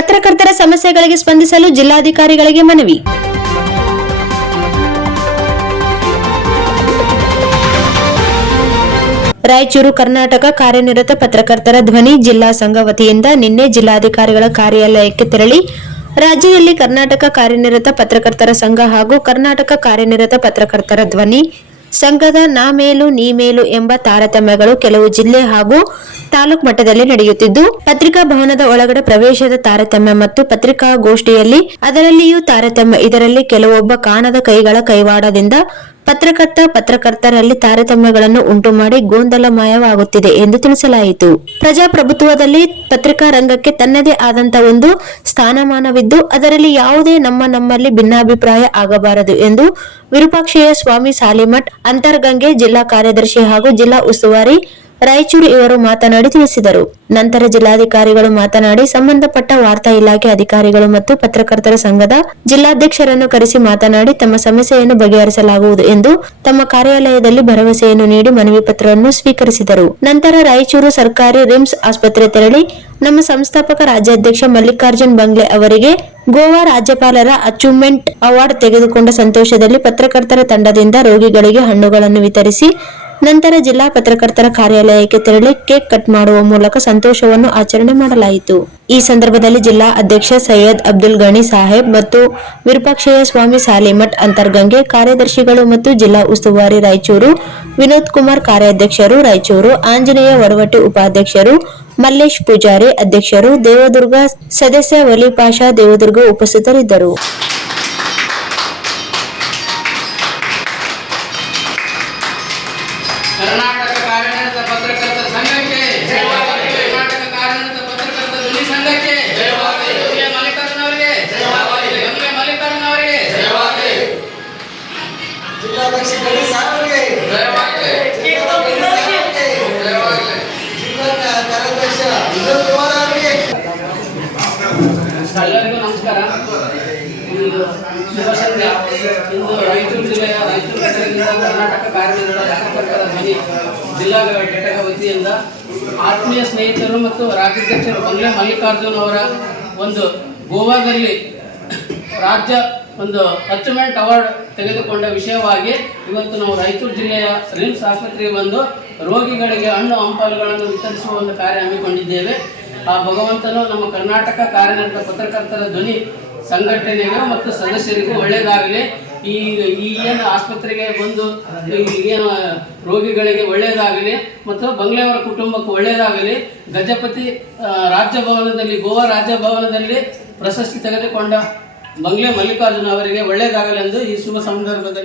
ಪತ್ರಕರ್ತರ ಸಮಸ್ಯೆಗಳಿಗೆ ಸ್ಪಂದಿಸಲು ಜಿಲ್ಲಾಧಿಕಾರಿಗಳಿಗೆ ಮನವಿ. ರಾಯಚೂರು ಕರ್ನಾಟಕ ಕಾರ್ಯನಿರತ ಪತ್ರಕರ್ತರ ಧ್ವನಿ ಜಿಲ್ಲಾ ಸಂಘ ವತಿಯಿಂದ ನಿನ್ನೆ ಜಿಲ್ಲಾಧಿಕಾರಿಗಳ ಕಾರ್ಯಾಲಯಕ್ಕೆ ತೆರಳಿ ರಾಜ್ಯದಲ್ಲಿ ಕರ್ನಾಟಕ ಕಾರ್ಯನಿರತ ಪತ್ರಕರ್ತರ ಸಂಘ ಹಾಗೂ ಕರ್ನಾಟಕ ಕಾರ್ಯನಿರತ ಪತ್ರಕರ್ತರ ಧ್ವನಿ ಸಂಘದ ನಾ ಮೇಲು ನೀ ಮೇಲು ಎಂಬ ತಾರತಮ್ಯಗಳು ಕೆಲವು ಜಿಲ್ಲೆ ಹಾಗೂ ತಾಲೂಕು ಮಟ್ಟದಲ್ಲಿ ನಡೆಯುತ್ತಿದ್ದು, ಪತ್ರಿಕಾ ಭವನದ ಒಳಗಡೆ ಪ್ರವೇಶದ ತಾರತಮ್ಯ ಮತ್ತು ಪತ್ರಿಕಾಗೋಷ್ಠಿಯಲ್ಲಿ ಅದರಲ್ಲಿಯೂ ತಾರತಮ್ಯ, ಇದರಲ್ಲಿ ಕೆಲವೊಬ್ಬ ಕಾಣದ ಕೈಗಳ ಕೈವಾಡದಿಂದ ಪತ್ರಕರ್ತರಲ್ಲಿ ತಾರತಮ್ಯಗಳನ್ನು ಉಂಟು ಮಾಡಿ ಗೊಂದಲಮಯವಾಗುತ್ತಿದೆ ಎಂದು ತಿಳಿಸಲಾಯಿತು. ಪ್ರಜಾಪ್ರಭುತ್ವದಲ್ಲಿ ಪತ್ರಿಕಾ ರಂಗಕ್ಕೆ ತನ್ನದೇ ಆದಂತ ಒಂದು ಸ್ಥಾನಮಾನವಿದ್ದು, ಅದರಲ್ಲಿ ಯಾವುದೇ ನಮ್ಮಲ್ಲಿ ಭಿನ್ನಾಭಿಪ್ರಾಯ ಆಗಬಾರದು ಎಂದು ವಿರೂಪಾಕ್ಷಯ್ಯ ಸ್ವಾಮಿ ಸಾಲಿಮಠ್ ಅಂತರ್ಗಂಗೆ ಜಿಲ್ಲಾ ಕಾರ್ಯದರ್ಶಿ ಹಾಗೂ ಜಿಲ್ಲಾ ಉಸ್ತುವಾರಿ ರಾಯಚೂರು ಇವರು ಮಾತನಾಡಿ ತಿಳಿಸಿದರು. ನಂತರ ಜಿಲ್ಲಾಧಿಕಾರಿಗಳು ಮಾತನಾಡಿ ಸಂಬಂಧಪಟ್ಟ ವಾರ್ತಾ ಇಲಾಖೆ ಅಧಿಕಾರಿಗಳು ಮತ್ತು ಪತ್ರಕರ್ತರ ಸಂಘದ ಜಿಲ್ಲಾಧ್ಯಕ್ಷರನ್ನು ಕರೆಸಿ ಮಾತನಾಡಿ ತಮ್ಮ ಸಮಸ್ಯೆಯನ್ನು ಬಗೆಹರಿಸಲಾಗುವುದು ಎಂದು ತಮ್ಮ ಕಾರ್ಯಾಲಯದಲ್ಲಿ ಭರವಸೆಯನ್ನು ನೀಡಿ ಮನವಿ ಪತ್ರವನ್ನು ಸ್ವೀಕರಿಸಿದರು. ನಂತರ ರಾಯಚೂರು ಸರ್ಕಾರಿ ರಿಮ್ಸ್ ಆಸ್ಪತ್ರೆ ತೆರಳಿ ನಮ್ಮ ಸಂಸ್ಥಾಪಕ ರಾಜ್ಯಾಧ್ಯಕ್ಷ ಮಲ್ಲಿಕಾರ್ಜುನ್ ಬಂಗ್ಲೆ ಅವರಿಗೆ ಗೋವಾ ರಾಜ್ಯಪಾಲರ ಅಚೀವ್ಮೆಂಟ್ ಅವಾರ್ಡ್ ತೆಗೆದುಕೊಂಡ ಸಂತೋಷದಲ್ಲಿ ಪತ್ರಕರ್ತರ ತಂಡದಿಂದ ರೋಗಿಗಳಿಗೆ ಹಣ್ಣುಗಳನ್ನು ವಿತರಿಸಿ ನಂತರ ಜಿಲ್ಲಾ ಪತ್ರಕರ್ತರ ಕಾರ್ಯಾಲಯಕ್ಕೆ ತೆರಳಿ ಕೇಕ್ ಕಟ್ ಮಾಡುವ ಮೂಲಕ ಸಂತೋಷವನ್ನು ಆಚರಣೆ ಮಾಡಲಾಯಿತು. ಈ ಸಂದರ್ಭದಲ್ಲಿ ಜಿಲ್ಲಾ ಅಧ್ಯಕ್ಷ ಸೈಯದ್ ಅಬ್ದುಲ್ ಗಣಿ ಸಾಹೇಬ್ ಮತ್ತು ವಿರೂಪಾಕ್ಷಯ್ಯ ಸ್ವಾಮಿ ಸಾಲಿಮಠ್ ಅಂತರ್ಗಂಗೆ ಕಾರ್ಯದರ್ಶಿಗಳು ಮತ್ತು ಜಿಲ್ಲಾ ಉಸ್ತುವಾರಿ ರಾಯಚೂರು ವಿನೋದ್ ಕುಮಾರ್ ಕಾರ್ಯಾಧ್ಯಕ್ಷರು ರಾಯಚೂರು, ಆಂಜನೇಯ ವಡವಟ್ಟಿ ಉಪಾಧ್ಯಕ್ಷರು, ಮಲ್ಲೇಶ್ ಪೂಜಾರಿ ಅಧ್ಯಕ್ಷರು, ದೇವದುರ್ಗ ಸದಸ್ಯ ವಲಿ ಪಾಷಾ ದೇವದುರ್ಗ ಉಪಸ್ಥಿತರಿದ್ದರು. ಕರ್ನಾಟಕ ಕಾರ್ಯನಿರತ ಪತ್ರಕರ್ತರ ಸಂಘಕ್ಕೆ ಕರ್ನಾಟಕ ಕಾರ್ಯನಿರತ ಪತ್ರಕರ್ತರ ಧ್ವನಿ ಸಂಘಕ್ಕೆ ಮಲ್ಲಿಕಾರ್ಜುನ್ ಅವರಿಗೆ ಜಿಲ್ಲಾಧ್ಯಕ್ಷ ಗಣಿ ಸಾಹೇಬರಿಗೆ ಜಿಲ್ಲಾ ಕಾರ್ಯದರ್ಶಿ ವಿನೋದ್ ಕುಮಾರ್ ಅವರಿಗೆ ಎಲ್ಲರಿಗೂ ನಮಸ್ಕಾರ. ಶುಭ ಸಂಧ್ಯಾ. ಇಂದು ರಾಯಚೂರು ಜಿಲ್ಲೆಯ ರಾಯಚೂರು ಘಟಕದಿಂದ ಕರ್ನಾಟಕ ಕಾರ್ಯನಿರತ ಪತ್ರಕರ್ತರ ಧ್ವನಿ ಜಿಲ್ಲಾ ಘಟಕ ವತಿಯಿಂದ ಆತ್ಮೀಯ ಸ್ನೇಹಿತರು ಮತ್ತು ರಾಜ್ಯಾಧ್ಯಕ್ಷರು ಬಂಗ್ಲೆ ಮಲ್ಲಿಕಾರ್ಜುನ್ ಅವರ ಒಂದು ಗೋವಾದಲ್ಲಿ ರಾಜ್ಯ ಒಂದು ಅಚೀವ್ಮೆಂಟ್ ಅವಾರ್ಡ್ ತೆಗೆದುಕೊಂಡ ವಿಷಯವಾಗಿ ಇವತ್ತು ನಾವು ರಾಯಚೂರು ಜಿಲ್ಲೆಯ ರಿಮ್ಸ್ ಆಸ್ಪತ್ರೆಗೆ ಬಂದು ರೋಗಿಗಳಿಗೆ ಹಣ್ಣು ಹಂಪಲುಗಳನ್ನು ವಿತರಿಸುವ ಒಂದು ಕಾರ್ಯ ಹಮ್ಮಿಕೊಂಡಿದ್ದೇವೆ. ಆ ಭಗವಂತನು ನಮ್ಮ ಕರ್ನಾಟಕ ಕಾರ್ಯನಿರತ ಪತ್ರಕರ್ತರ ಧ್ವನಿ ಸಂಘಟನೆಗೂ ಮತ್ತು ಸದಸ್ಯರಿಗೂ ಒಳ್ಳೆಯದಾಗಲಿ. ಈ ಏನು ಆಸ್ಪತ್ರೆಗೆ ಬಂದು ಏನು ರೋಗಿಗಳಿಗೆ ಒಳ್ಳೆಯದಾಗಲಿ ಮತ್ತು ಬಂಗ್ಲೆಯವರ ಕುಟುಂಬಕ್ಕೂ ಒಳ್ಳೆಯದಾಗಲಿ. ಗಜಪತಿ ರಾಜ್ಯಭವನದಲ್ಲಿ ಗೋವಾ ರಾಜ್ಯಭವನದಲ್ಲಿ ಪ್ರಶಸ್ತಿ ತೆಗೆದುಕೊಂಡ ಬಂಗ್ಲೆ ಮಲ್ಲಿಕಾರ್ಜುನ ಅವರಿಗೆ ಒಳ್ಳೆಯದಾಗಲೆಂದು ಈ ಶುಭ ಸಂದರ್ಭದಲ್ಲಿ